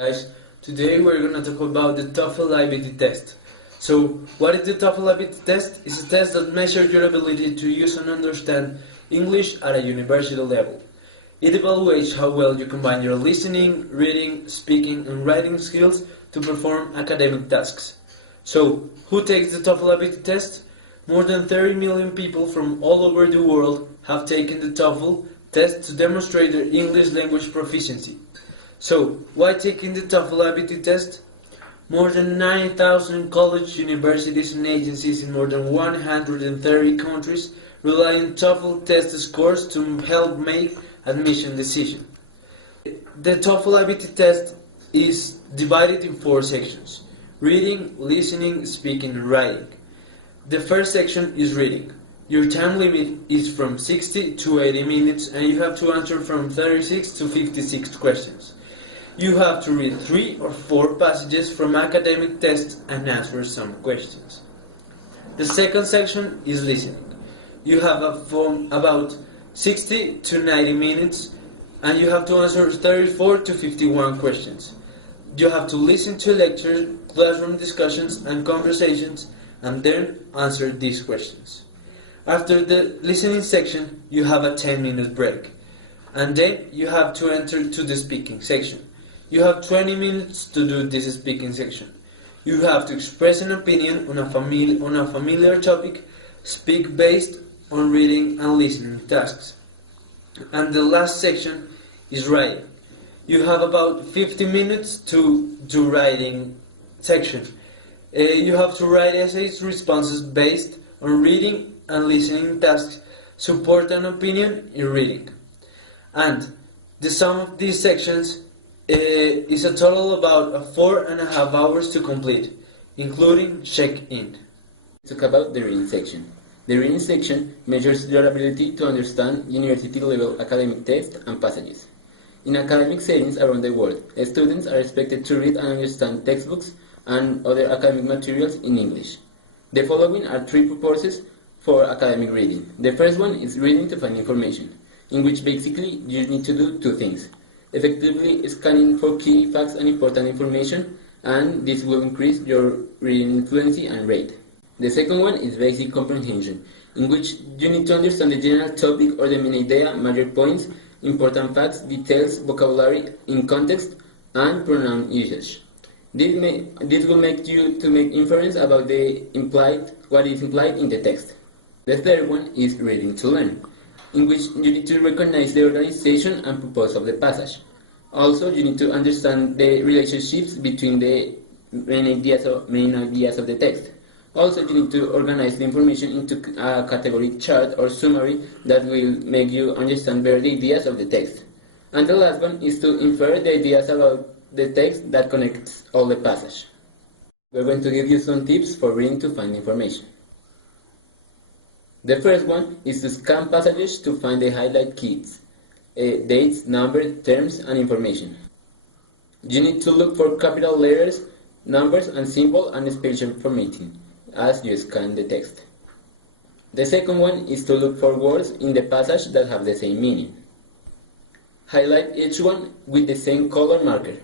Guys, today we're going to talk about the TOEFL IBT test. So, what is the TOEFL IBT test? It's a test that measures your ability to use and understand English at a university level. It evaluates how well you combine your listening, reading, speaking, and writing skills to perform academic tasks. So, who takes the TOEFL IBT test? More than 30 million people from all over the world have taken the TOEFL test to demonstrate their English language proficiency. So, why taking the TOEFL IBT test? More than 9,000 colleges, universities, and agencies in more than 130 countries rely on TOEFL test scores to help make admission decisions. The TOEFL IBT test is divided in 4 sections: reading, listening, speaking, and writing. The first section is reading. Your time limit is from 60 to 80 minutes and you have to answer from 36 to 56 questions. You have to read 3 or 4 passages from academic texts and answer some questions. The second section is listening. You have about 60 to 90 minutes and you have to answer 34 to 51 questions. You have to listen to lectures, classroom discussions and conversations and then answer these questions. After the listening section, you have a 10-minute break and then you have to enter to the speaking section. You have 20 minutes to do this speaking section. You have to express an opinion on a familiar topic, speak based on reading and listening tasks. And the last section is writing. You have about 50 minutes to do writing section. You have to write essays, responses based on reading and listening tasks, support an opinion in reading. And the sum of these sections is a total about 4.5 hours to complete, including check-in. Let's talk about the reading section. The reading section measures your ability to understand university-level academic texts and passages. In academic settings around the world, students are expected to read and understand textbooks and other academic materials in English. The following are 3 purposes for academic reading. The first one is reading to find information, in which basically you need to do 2 things. Effectively scanning for key facts and important information, and this will increase your reading fluency and rate. The second one is basic comprehension, in which you need to understand the general topic or the main idea, major points, important facts, details, vocabulary in context, and pronoun usage. This will make you to make inference about what is implied in the text. The third one is reading to learn, in which you need to recognize the organization and purpose of the passage. Also, you need to understand the relationships between the main ideas of the text. Also, you need to organize the information into a category chart or summary that will make you understand better the ideas of the text. And the last one is to infer the ideas about the text that connects all the passage. We're going to give you some tips for reading to find information. The first one is to scan passages to find the highlight keys, dates, numbers, terms, and information. You need to look for capital letters, numbers, and symbols and special formatting as you scan the text. The second one is to look for words in the passage that have the same meaning. Highlight each one with the same color marker.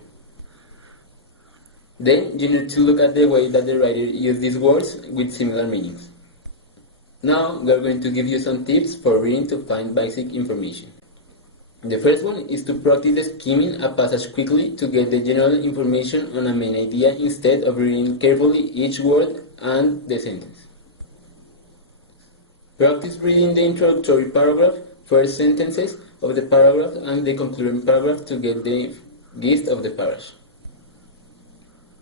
Then you need to look at the way that the writer used these words with similar meanings. Now we are going to give you some tips for reading to find basic information. The first one is to practice skimming a passage quickly to get the general information on a main idea instead of reading carefully each word and the sentence. Practice reading the introductory paragraph, first sentences of the paragraph and the concluding paragraph to get the gist of the paragraph.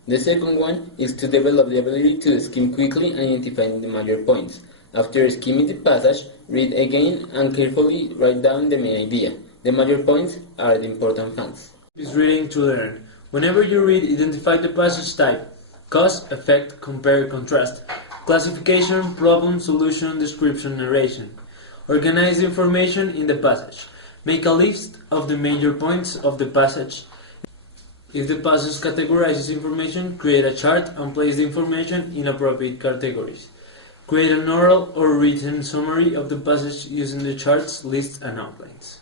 The second one is to develop the ability to skim quickly and identify the major points. After skimming the passage, read again and carefully write down the main idea. The major points are the important facts. Is reading to learn. Whenever you read, identify the passage type: cause, effect, compare, contrast, classification, problem, solution, description, narration. Organize the information in the passage. Make a list of the major points of the passage. If the passage categorizes information, create a chart and place the information in appropriate categories. Create an oral or written summary of the passage using the charts, lists, and outlines.